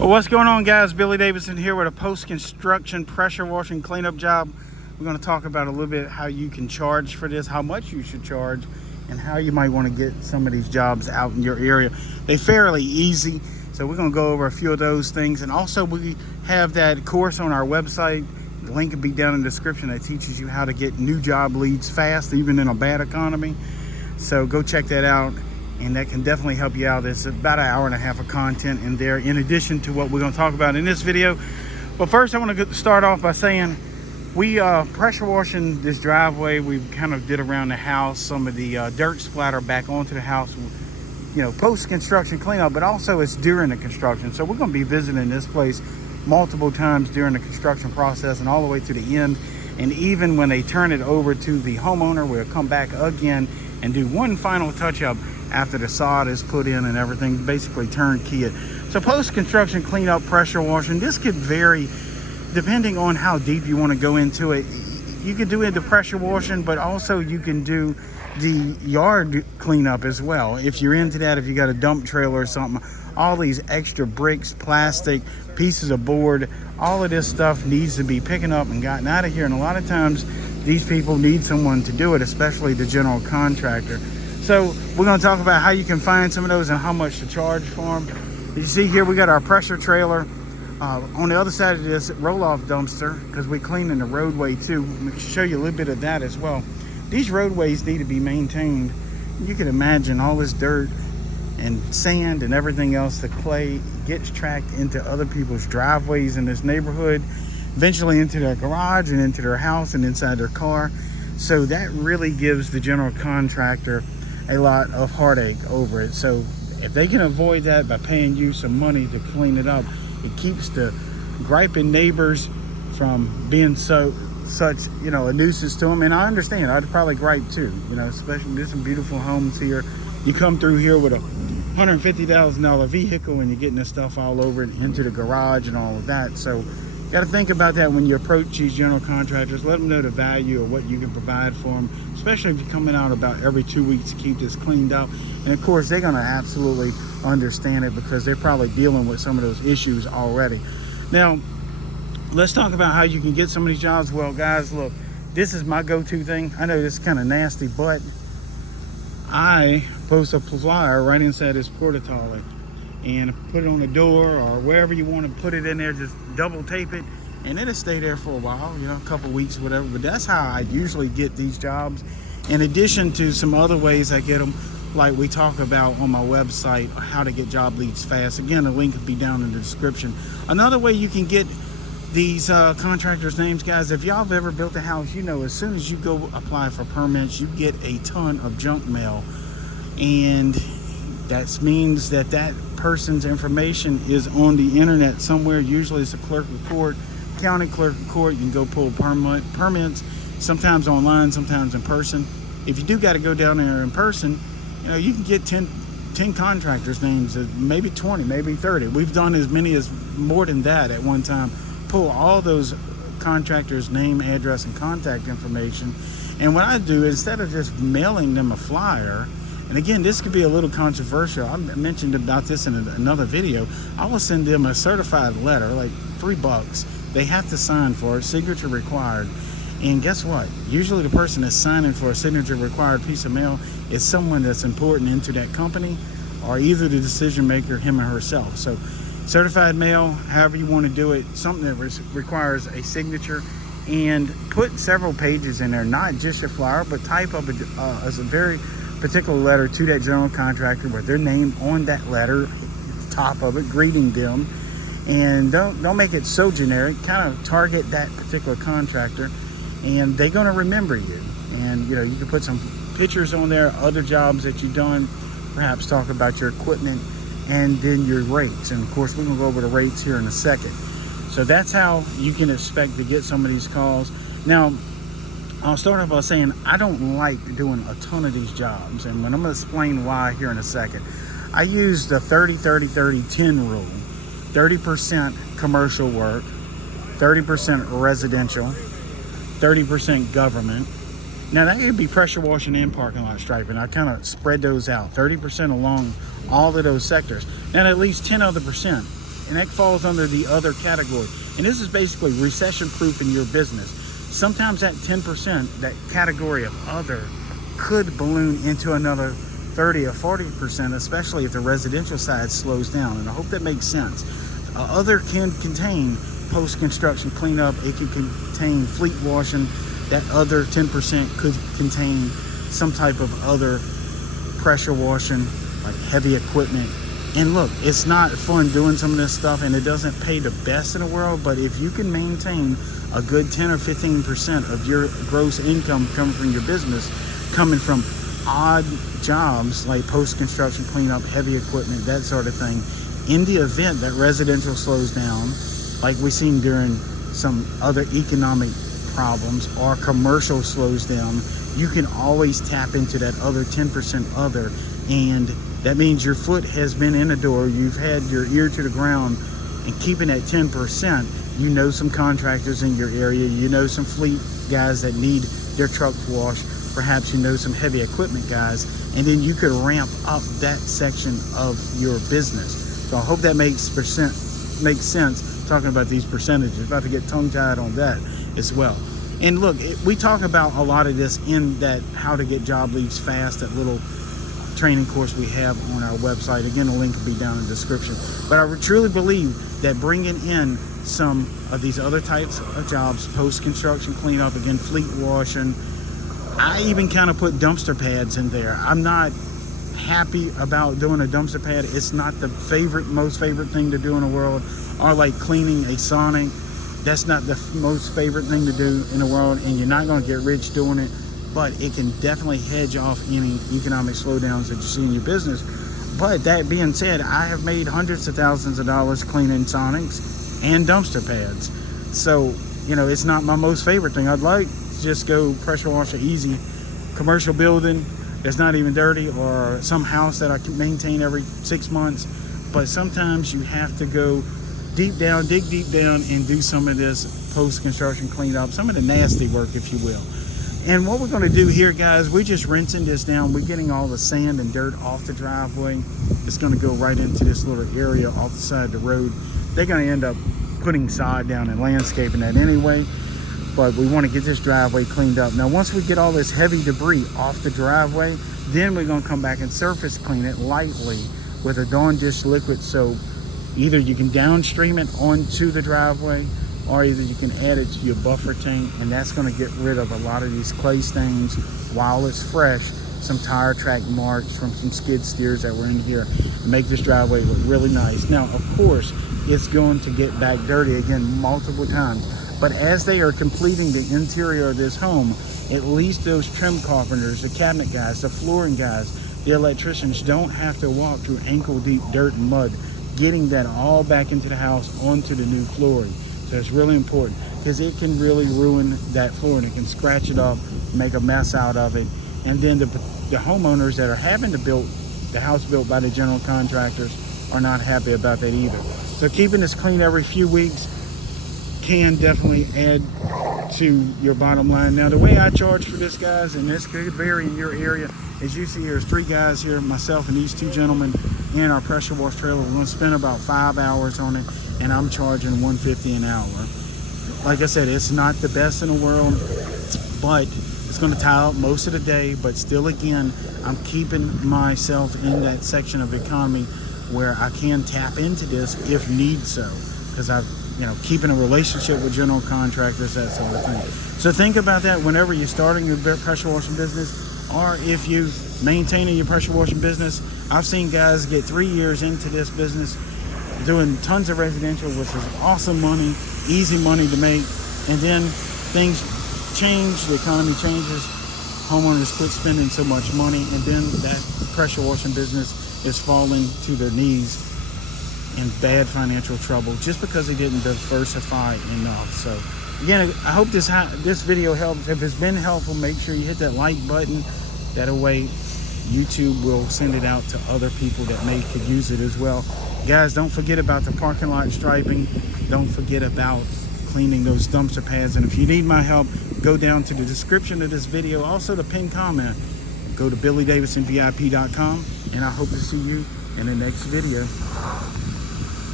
Well, what's going on, guys? Billy Davidson here with a post-construction pressure washing cleanup job. We're going to talk about a little bit how you can charge for this, how much you should charge, and how you might want to get some of these jobs out in your area. They're fairly easy, so we're going to go over a few of those things. And also, we have that course on our website. The link will be down in the description that teaches you how to get new job leads fast, even in a bad economy. So go check that out, and that can definitely help you out. It's about an hour and a half of content in there, in addition to what we're going to talk about in this video. But first, I want to start off by saying we pressure washing this driveway. We kind of did around the house some of the dirt splatter back onto the house, you know, post-construction cleanup, but also it's during the construction. So we're going to be visiting this place multiple times during the construction process and all the way to the end. And even when they turn it over to the homeowner, we'll come back again and do one final touch-up after the sod is put in and everything, basically turnkey it. So post-construction cleanup pressure washing, this could vary depending on how deep you want to go into it. You can do it the pressure washing, but also you can do the yard cleanup as well. If you're into that, if you got a dump trailer or something, all these extra bricks, plastic, pieces of board, all of this stuff needs to be picking up and gotten out of here. And a lot of times these people need someone to do it, especially the general contractor. So we're going to talk about how you can find some of those and how much to charge for them. You see here we got our pressure trailer. On the other side of this roll-off dumpster, because we clean in the roadway too. Let me show you a little bit of that as well. These roadways need to be maintained. You can imagine all this dirt and sand and everything else, the clay gets tracked into other people's driveways in this neighborhood, eventually into their garage and into their house and inside their car. So that really gives the general contractor a lot of heartache over it. So if they can avoid that by paying you some money to clean it up, it keeps the griping neighbors from being such, you know, a nuisance to them. And I understand, I'd probably gripe too, you know, especially there's some beautiful homes here. You come through here with a $150,000 vehicle and you're getting this stuff all over it into the garage and all of that. So you got to think about that when you approach these general contractors. Let them know the value of what you can provide for them, especially if you're coming out about every 2 weeks to keep this cleaned up. And of course, they're going to absolutely understand it because they're probably dealing with some of those issues already. Now, let's talk about how you can get some of these jobs. Well, guys, look, this is my go-to thing. I know this is kind of nasty, but I post a flyer right inside this porta-toilet and put it on the door or wherever you want to put it in there. Just double tape it and it'll stay there for a while, you know, a couple weeks or whatever. But that's how I usually get these jobs, in addition to some other ways I get them, like we talk about on my website, how to get job leads fast. Again, the link will be down in the description. Another way you can get these contractors' names, guys, if y'all have ever built a house, you know, as soon as you go apply for permits, you get a ton of junk mail. And that means that that person's information is on the internet somewhere. Usually it's a clerk of court, county clerk of court. You can go pull permits, sometimes online, sometimes in person. If you do got to go down there in person, you know, you can get 10 contractors' names, maybe 20, maybe 30. We've done as many as more than that at one time. Pull all those contractors' name, address, and contact information. And what I do, instead of just mailing them a flyer, and again, this could be a little controversial. I mentioned about this in another video. I will send them a certified letter, like $3. They have to sign for it, signature required. And guess what? Usually the person that's signing for a signature required piece of mail is someone that's important into that company, or either the decision maker, him or herself. So certified mail, however you want to do it, something that requires a signature, and put several pages in there, not just your flyer, but type up as a very particular letter to that general contractor with their name on that letter, top of it, greeting them. And don't make it so generic. Kind of target that particular contractor, and they're going to remember you. And you know, you can put some pictures on there, other jobs that you've done, perhaps talk about your equipment, and then your rates. And of course, we're going to go over the rates here in a second. So that's how you can expect to get some of these calls. Now, I'll start off by saying I don't like doing a ton of these jobs, and I'm going to explain why here in a second. I use the 30-30-30-10 rule. 30% commercial work, 30% residential, 30% government. Now that could be pressure washing and parking lot striping. I kind of spread those out, 30% along all of those sectors. And at least 10 other percent and that falls under the other category. And this is basically recession proof in your business. Sometimes that 10%, that category of other, could balloon into another 30 or 40%, especially if the residential side slows down. And I hope that makes sense. Other can contain post-construction cleanup. It can contain fleet washing. That other 10% could contain some type of other pressure washing, like heavy equipment. And look, it's not fun doing some of this stuff, and it doesn't pay the best in the world, but if you can maintain a good 10 or 15% of your gross income coming from your business, coming from odd jobs like post-construction cleanup, heavy equipment, that sort of thing, in the event that residential slows down, like we've seen during some other economic problems, or commercial slows down, you can always tap into that other 10% other. And that means your foot has been in the door, you've had your ear to the ground, and keeping that 10%, you know some contractors in your area, you know some fleet guys that need their trucks washed, perhaps you know some heavy equipment guys, and then you could ramp up that section of your business. So I hope that makes sense talking about these percentages. About to get tongue-tied on that as well. And look, we talk about a lot of this in that How to Get Job Leads Fast, that little training course we have on our website. Again, the link will be down in the description. But I truly believe that bringing in some of these other types of jobs, post-construction cleanup, again, fleet washing, I even kind of put dumpster pads in there. I'm not happy about doing a dumpster pad. It's not the most favorite thing to do in the world. Or like cleaning a Sonic. That's not the most favorite thing to do in the world, and you're not going to get rich doing it, but it can definitely hedge off any economic slowdowns that you see in your business. But that being said, I have made hundreds of thousands of dollars cleaning Sonics and dumpster pads. So, you know, it's not my most favorite thing. I'd like to just go pressure wash an easy commercial building that's not even dirty, or some house that I can maintain every 6 months. But sometimes you have to go deep down, dig deep down, and do some of this post-construction cleanup, some of the nasty work, if you will. And what we're going to do here, guys, we're just rinsing this down. We're getting all the sand and dirt off the driveway. It's going to go right into this little area off the side of the road. They're going to end up putting sod down and landscaping that anyway, but we want to get this driveway cleaned up. Now, once we get all this heavy debris off the driveway, then we're going to come back and surface clean it lightly with a Dawn Dish liquid soap. Either you can downstream it onto the driveway, or either you can add it to your buffer tank, and that's going to get rid of a lot of these clay stains while it's fresh, some tire track marks from some skid steers that were in here, and make this driveway look really nice. Now, of course, it's going to get back dirty again multiple times, but as they are completing the interior of this home, at least those trim carpenters, the cabinet guys, the flooring guys, the electricians don't have to walk through ankle-deep dirt and mud, getting that all back into the house onto the new flooring. So it's really important, because it can really ruin that flooring. It can scratch it up, make a mess out of it. And then the homeowners that are having the house built by the general contractors are not happy about that either. So keeping this clean every few weeks can definitely add to your bottom line. Now, the way I charge for this, guys, and this could vary in your area, as you see, there's 3 guys here, myself and these 2 gentlemen in our pressure wash trailer. We're going to spend about 5 hours on it, and I'm charging $150 an hour. Like I said, it's not the best in the world, but it's going to tie up most of the day. But still, again, I'm keeping myself in that section of the economy where I can tap into this if need so, because I've, keeping a relationship with general contractors, that sort of thing. So think about that whenever you're starting your pressure washing business, or if you're maintaining your pressure washing business. I've seen guys get 3 years into this business doing tons of residential, which is awesome money, easy money to make, and then things change, the economy changes, homeowners quit spending so much money, and then that pressure washing business is falling to their knees in bad financial trouble just because they didn't diversify enough. So again, I hope this video helps. If it's been helpful, make sure you hit that like button. That way YouTube will send it out to other people that could use it as well. Guys, don't forget about the parking lot striping. Don't forget about cleaning those dumpster pads. And if you need my help, go down to the description of this video, also the pinned comment. Go to BillyDavidsonVIP.com, and I hope to see you in the next video.